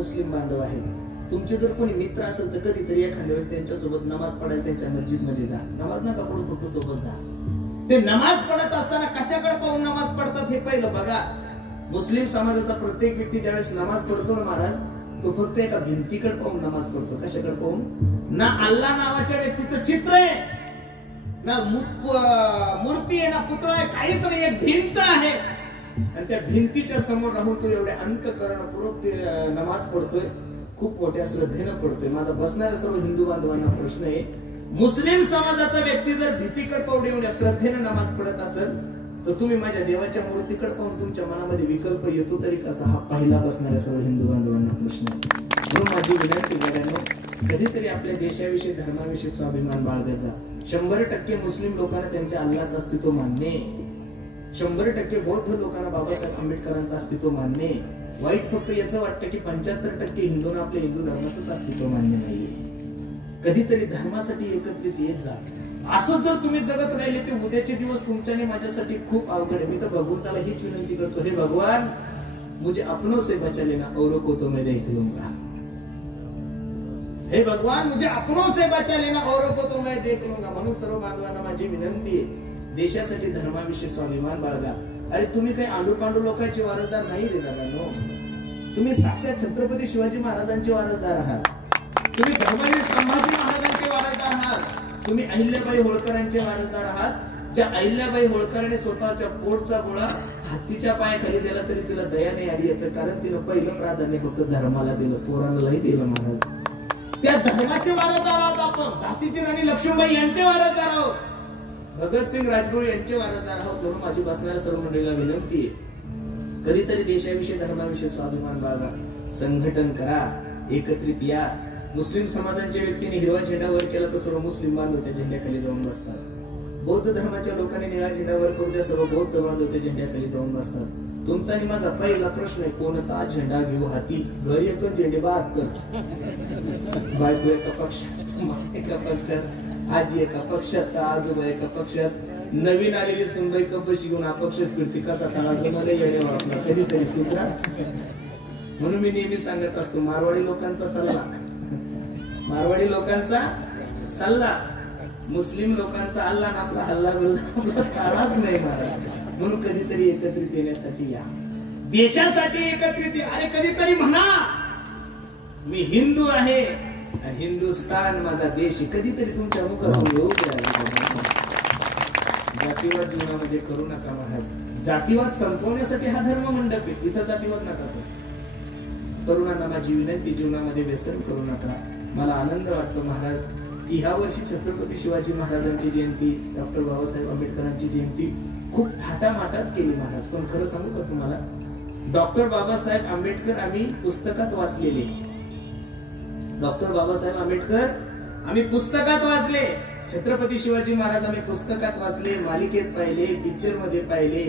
मुस्लिम बांधव आहेत. तुमचे जर कोणी मित्र असेल तर कधीतरी एखाद्या वेळेस त्यांच्यासोबत नमाज पडायला त्यांच्या मस्जिद मध्ये जा. नमाज नका पडू, फक्त सोबत जा. ते नमाज पडत असताना कशाकडे पाहून नमाज पडतात हे पहिलं बघा. मुस्लिम समाजाचा प्रत्येक व्यक्ती ज्यावेळेस नमाज पडतो ना महाराज, तो फक्त एका भिंतीकडे पाहून नमाज पडतो. कशाकडे पाहून? ना अल्लाह नावाच्या व्यक्तीचं चित्र आहे, ना मूर्ती आहे, ना पुतळा आहे, काहीच नाही. एक भिंत आहे आणि त्या भिंतीच्या समोर राहून तो एवढ्या अंतःकरणपूर्वक नमाज पडतोय, खूप मोठ्या श्रद्धेनं पडतोय. माझा बसणाऱ्या सर्व हिंदू बांधवांना प्रश्न आहे, मुस्लिम समाजाचा व्यक्ती जर भीतीकडे पाहून एवढ्या श्रद्धेनं नमाज पडत असेल तर तुम्ही माझ्या देवाच्या मूर्तीकडे पाहून तुमच्या मनामध्ये विकल्प येतो तरी कसा? हा पहिला बसणाऱ्या सर्व हिंदू बांधवांना प्रश्न आहे. म्हणून माझी विनंती करायला, कधीतरी आपल्या देशाविषयी धर्माविषयी स्वाभिमान बाळगत जा. 100% मुस्लिम लोकांना त्यांच्या अल्लाचं अस्तित्व मान्य आहे. 100% बौद्ध लोकांना बाबासाहेब आंबेडकरांचं अस्तित्व मान्य आहे. वाईट फक्त याचं वाटतं की 75% हिंदूंना आपल्या हिंदू धर्माचंच अस्तित्व मान्य नाहीये. कधीतरी धर्मासाठी एकत्रित येत जा. असं जर तुम्ही जगत राहिले ते उद्याचे दिवस तुमच्याने माझ्यासाठी खूप अवघड आहे. मी तर भगवंताला हीच विनंती करतो, हे भगवान मुझे अपनों से बचा लेना, औरों को तो मैं देख लूंगा. हे भगवान मुझे अपनों से बचा लेना, औरों को तो मैं देख लूंगा. म्हणून सर्व बांधवांना माझी विनंती आहे, देशासाठी धर्माविषयी स्वाभिमान बाळगा. अरे तुम्ही काही आंडू पांडू लोकांचे वारसदार नाही रे दादा. तुम्ही साक्षात छत्रपती शिवाजी महाराजांचे वारसदार आहात. तुम्ही धर्मवीर संभाजी महाराजांचे वारसदार आहात. तुम्ही अहिल्याबाई होळकरांचे वारसदार आहात. ज्या अहिल्याबाई होळकरांनी स्वतःच्या पोटचा गोळा हत्तीच्या पायाखाली दिला तरी तिला दया नाही आली. याचं कारण तिनं पहिलं प्राधान्य फक्त धर्माला दिलं, पोरांनाही दिलं. महाराज त्या धर्माचे वारसदार आहोत आपण. झाशीची राणी लक्ष्मीबाई यांचे वारसदार आहोत. भगतसिंग राजगुरू यांचे वारसदार आहोत. म्हणून माझी बसणाऱ्या सर्व मंडळीला विनंती आहे, कधीतरी देशाविषयी धर्माविषयी स्वाभिमान बाळगा. संघटन करा, एकत्रित या. मुस्लिम समाजांच्या व्यक्तीने हिरवा झेंडा वर केला तर सर्व मुस्लिम बांधव त्या झेंड्याखाली जाऊन बसतात. बौद्ध धर्माच्या लोकांनी निळा झेंडा वर करून त्या सर्व बौद्ध बांधव त्या झेंड्याखाली जाऊन बसतात. तुमचा आणि माझा पहिला प्रश्न आहे, कोणता झेंडा घेऊ हाती? घर एकूण झेंडे 72, बायको एका पक्षात, एका पक्षात, आजी एका पक्षात, आजोबा एका पक्षात, नवीन आलेली सुनबाई कपशी घेऊन अपक्षच फिरते. कसा काळा जमाना येणे वाटला, कधीतरी सुधरा. म्हणून मी नेहमी सांगत असतो, मारवाडी लोकांचा सल्ला, मारवाडी लोकांचा सल्ला, मुस्लिम लोकांचा अल्लाह ना आपला हल्ला काळाच नाही महाराज. म्हणून कधीतरी एकत्रित येण्यासाठी या, देशासाठी एकत्रित या. अरे कधीतरी म्हणा मी हिंदू आहे आणि हिंदुस्तान माझा देश. कधीतरी तुमच्या मुखातून येऊ द्या. जातीवाद जीवनामध्ये करू नका महाराज. जातीवाद संपवण्यासाठी हा धर्म मंडप आहे, इथं जातीवाद नका करू. तरुणांना माझी विनंती, जीवनामध्ये व्यसन करू नका. मला आनंद वाटतो महाराज की ह्या वर्षी छत्रपती शिवाजी महाराजांची जयंती, डॉक्टर बाबासाहेब आंबेडकरांची जयंती खूप थाटामाटात केली महाराज. पण खरं सांगू का तुम्हाला, डॉक्टर बाबासाहेब आंबेडकर आम्ही पुस्तकात वाचलेले. डॉक्टर बाबासाहेब आंबेडकर आम्ही पुस्तकात वाचले. छत्रपती शिवाजी महाराज आम्ही पुस्तकात वाचले, मालिकेत पाहिले, पिक्चर मध्ये पाहिले,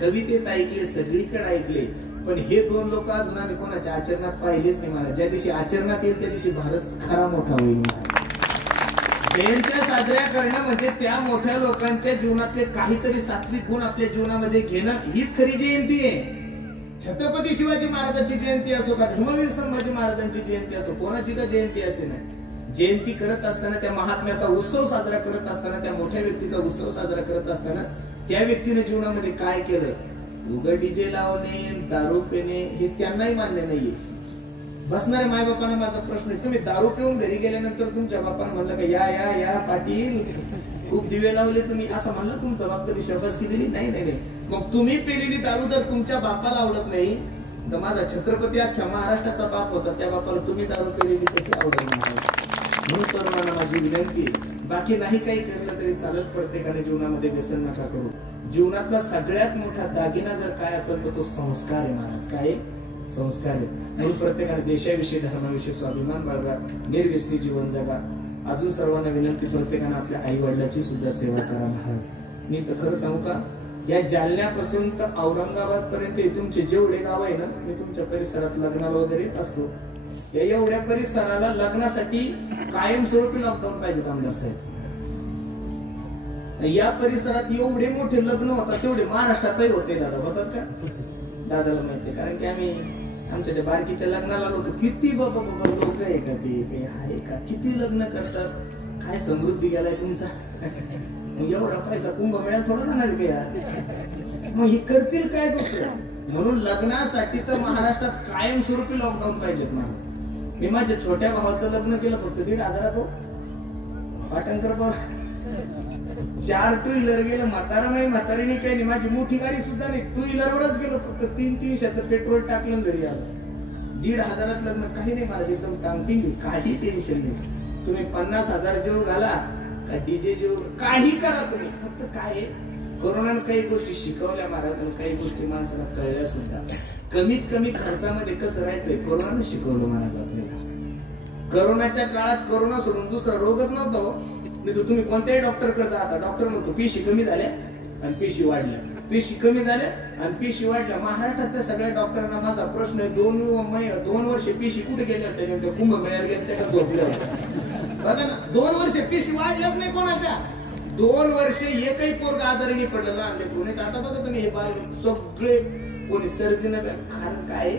कवितेत ऐकले, सगळीकडे ऐकले. पण हे दोन लोक अजून आम्ही कोणाच्या आचरणात पाहिलेच नाही महाराज. ज्या दिवशी आचरणात येईल त्या दिवशी भारत खरा मोठा होईल. जयंत्या साजऱ्या करणं म्हणजे त्या मोठ्या लोकांच्या जीवनातले काहीतरी सात्विक गुण आपल्या जीवनामध्ये घेणं, हीच खरी जयंती आहे. छत्रपती शिवाजी महाराजांची जयंती असो का धर्मवीर संभाजी महाराजांची जयंती असो, कोणाची का जयंती असे नाही, जयंती करत असताना, त्या महात्म्याचा उत्सव साजरा करत असताना, त्या मोठ्या व्यक्तीचा उत्सव साजरा करत असताना त्या व्यक्तीने जीवनामध्ये काय केलं, उघड डीजे लावणे, दारू पिणे हे त्यांनाही मान्य नाहीये. बसणाऱ्या माय बापांना माझा प्रश्न आहे, तुम्ही दारू पिऊन घरी गेल्यानंतर तुमच्या बापाने म्हणलं का या या या पाटील खूप दिवे लावले तुम्ही, असं म्हणलं तुमचा बाप कधी शाबासकी दिली? नाही नाही नाही. मग तुम्ही पेलेली दारू जर तुमच्या बापाला आवडत नाही तर माझा छत्रपती अख्ख्या महाराष्ट्राचा बाप होता, त्या बापाला तुम्ही दारू पेलेली कशी आवडत नाही? म्हणून तरुणांना माझी विनंती, बाकी नाही काही केलं तरी चालत, प्रत्येकाने जीवनामध्ये व्यसन नका करू. जीवनातला सगळ्यात मोठा दागिना जर काय असेल तर तो संस्कार आहे महाराज. काय संस्कार आहे. म्हणून प्रत्येकाने देशाविषयी धर्माविषयी स्वाभिमान बाळगा, निर्व्यसनी जीवन जगा. अजून सर्वांना विनंती, प्रत्येकाने आपल्या आई वडिलांची सुद्धा सेवा करा महाराज. मी तर खरं सांगू का, या जालन्यापासून तर औरंगाबाद पर्यंत तुमचे जेवढे गाव आहे ना, मी तुमच्या परिसरात लग्नाला वगैरे असतो, या एवढ्या परिसराला लग्नासाठी कायमस्वरूपी लॉकडाऊन पाहिजे आमदार साहेब. या परिसरात एवढे मोठे लग्न होतात तेवढे महाराष्ट्रातही होते. दादा होतात का? दादाला माहिती, कारण की आम्ही आमच्या त्या बारकीच्या लग्नाला लोक किती बाबा लोक आहे का ते आहे का, किती लग्न करतात, काय समृद्धी गेलाय तुमचा. एवढा पैसा कुंभमेळ्यात थोडा जाणार का यार, मग हे करतील काय दुसरं. म्हणून लग्नासाठी तर महाराष्ट्रात कायमस्वरूपी लॉकडाऊन पाहिजेत. मी माझ्या छोट्या भावाचं लग्न केलं फक्त 1,500 हो पाटणकर पाव 4 टू व्हीलर गेलं. म्हातारा नाही म्हातारीने काही नाही, माझी मोठी गाडी सुद्धा नाही, टू व्हीलरवरच गेलो. फक्त 300-300 पेट्रोल टाकलं घरी आलं. 1,500 लग्न काही नाही मला एकदम काउंटिंग, काही टेन्शन नाही. तुम्ही 50,000 जेव घाला का डीजे जेव काही करा तुम्ही, फक्त काय कोरोनाने काही गोष्टी शिकवल्या महाराजांनी, काही गोष्टी माणसाला कळल्या सुद्धा. कमीत कमी खर्चामध्ये कसं राहायचंय कोरोनाने शिकवलं महाराज आपल्याला. कोरोनाच्या काळात कोरोना सोडून दुसरा रोगच नव्हता हो. नाही तर तुम्ही कोणत्याही डॉक्टरकडे जाता, डॉक्टर म्हणतो पेशी कमी झाल्या आणि पेशी वाढल्या, पेशी कमी झाल्या आणि पेशी वाढल्या. महाराष्ट्रातल्या सगळ्या डॉक्टरांना माझा प्रश्न आहे, 2 वर्ष पेशी कुठे गेल्या असत्या, कुंभमेळ्यात गेल्या का झोपल्या बघा ना. 2 वर्ष पेशी वाढल्याच नाही कोणाच्या. 2 वर्ष एकही पोरगा आजारी नाही पडलं लहान लेकरू. नाही आता बघा तुम्ही हे बाल सगळे कोणी सर्दी न, कारण काय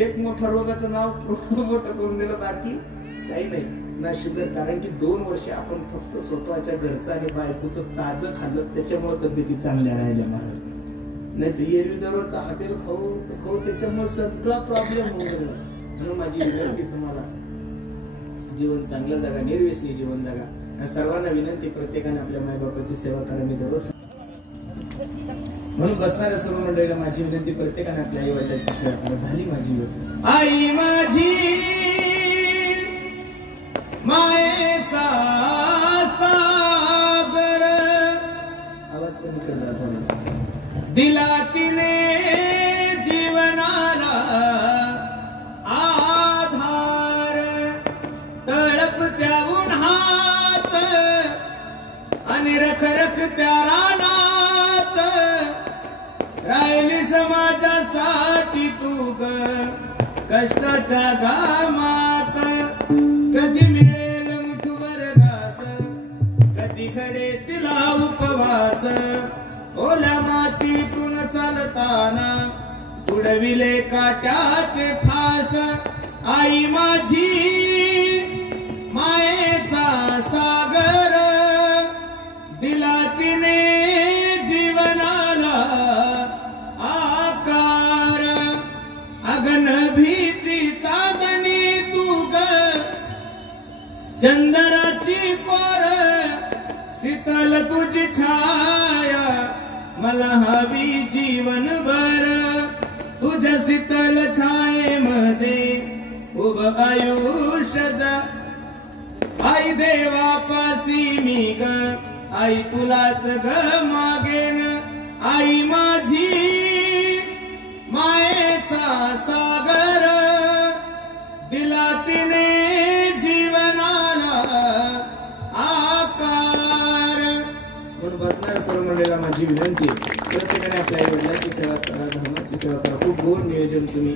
एक मोठा रोगाचं नाव मोठं करून दिलं, बाकी काही नाही ना शुगर. कारण की 2 वर्ष आपण फक्त स्वतःच्या घरचं आणि बायकोचं ताजं खाल्लं, त्याच्यामुळे तब्येती चांगल्या राहिल्या महाराज. नाही तर एरवी दररोज हॉटेल खाऊ त्याच्यामुळे सगळा प्रॉब्लेम होऊन गेला. म्हणून माझी विनंती तुम्हाला, जीवन चांगलं जगा, निर्व्यसनी जीवन जगा. सर्वांना विनंती, प्रत्येकाने आपल्या मायबापाची सेवा करा. मी दररोज म्हणून बसणाऱ्या सर्व मंडळीला माझी विनंती, प्रत्येकाने आपल्या आई वडिलांची सेवा करा. झाली माझी वेळ. आई माझी मायेचा सागर, आवाज कमी कर थोडासा. दिला तिने जीवनाला आधार, तळपत्या उन्हात आणि रखरखत्या रानात, राहिली समाजासाठी तू ग कष्टाच्या घामात. कधी मिळेल मुठभर घास, कधी घडे तिला उपवास, ओल्या मातीतून चालताना उडविले काट्याचे फास. आई माझी मायेचा सागर, दिला तिने जीवनाला आकार. अगन भीची चांदणी तू ग, चंदनाची कोर, शीतल तुझी छाया मला हवी जीवनभर. तुझ्या शीतल छायेमध्ये उभ आयुष्य जा. आई देवापासी मी ग, आई तुलाच ग मागेन. आई माझी मायेचा सागर, दिला तिने जीवनाला आकार. म्हणून बसणाऱ्या सर्व मंडळीला माझी विनंती, प्रत्येकाने आपल्या आई वडिलांची सेवा करा, धर्माची सेवा करा. खूप गोड नियोजन तुम्ही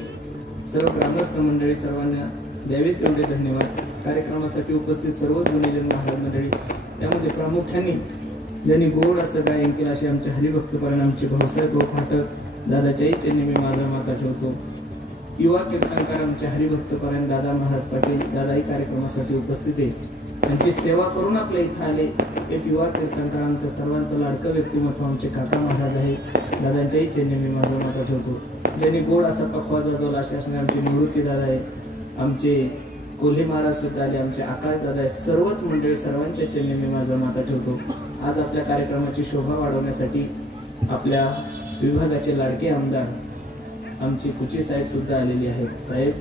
सर्व ग्रामस्थ मंडळी, सर्वांना द्यावेत तेवढे धन्यवाद. कार्यक्रमासाठी उपस्थित सर्वच गुणीजन महाराज मंडळी, त्यामध्ये प्रामुख्याने ज्यांनी गोड असं गायन केलं असे आमचे हरिभक्तपरायण आमचे भाऊसाहेब फाटक दादाच्याही चरणी मी माझा माता ठेवतो. युवा कीर्तनकार आमचे हरिभक्तपरायण दादा महाराज पाटील, दादाही कार्यक्रमासाठी उपस्थित आहे. त्यांची सेवा करून आपल्या इथं आले. एक युवा कीर्तनकार आमच्या सर्वांचं लाडकं व्यक्तिमत्व आमचे काका महाराज आहे, दादांच्याही चरणी मी माझा माता ठेवतो. ज्यांनी गोड असा पक्वा जाजवला असे असणे आमचे निवृत्ती दादा आहे, आमचे कोल्हे महाराज सुद्धा आले, आमचे आकाश दादा आहे. सर्वच मंडळी, सर्वांच्या चरणी मी माझा माता ठेवतो. आज आपल्या कार्यक्रमाची शोभा वाढवण्यासाठी आपल्या विभागाचे लाडके आमदार आमचे कुचे साहेब सुद्धा आलेले आहेत. साहेब,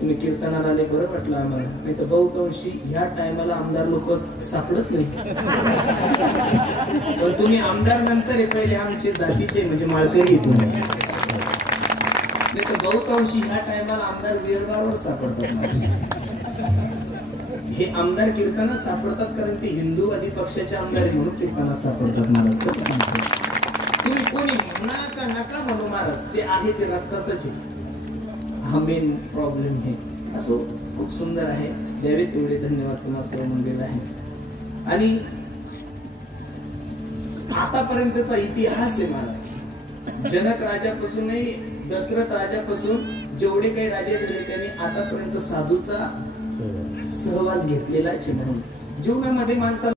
तुम्ही कीर्तनाला आले, बरं वाटलं आम्हाला. नाही तर बहुतांशी ह्या टायमाला आमदार लोक सापडत नाही. पण तुम्ही आमदार नंतर आहे, पहिले आमचे जातीचे म्हणजे माळकरी येतो. नाही तर बहुतांशी ह्या टायमाला आमदार विरबावर सापडतात. हे आमदार कीर्तनात सापडतात कारण ते हिंदूवादी पक्षाचे आमदार म्हणून कीर्तनात सापडतात. महाराज कसं सांगतो, तुम्ही कोणी म्हणा का नका म्हणू महाराज, ते आहे ते रक्तातच आहे. हा मेन प्रॉब्लेम हे. असो, खूप सुंदर आहे. द्यावे तेवढे धन्यवाद तुम्हाला सर्व मंदिर आहे. आणि आतापर्यंतचा इतिहास आहे महाराज, जनक राजापासूनही दशरथ राजापासून जेवढे काही राजे झाले त्यांनी आतापर्यंत साधूचा सहवास घेतलेला आहे म्हणून जीवनामध्ये माणसाला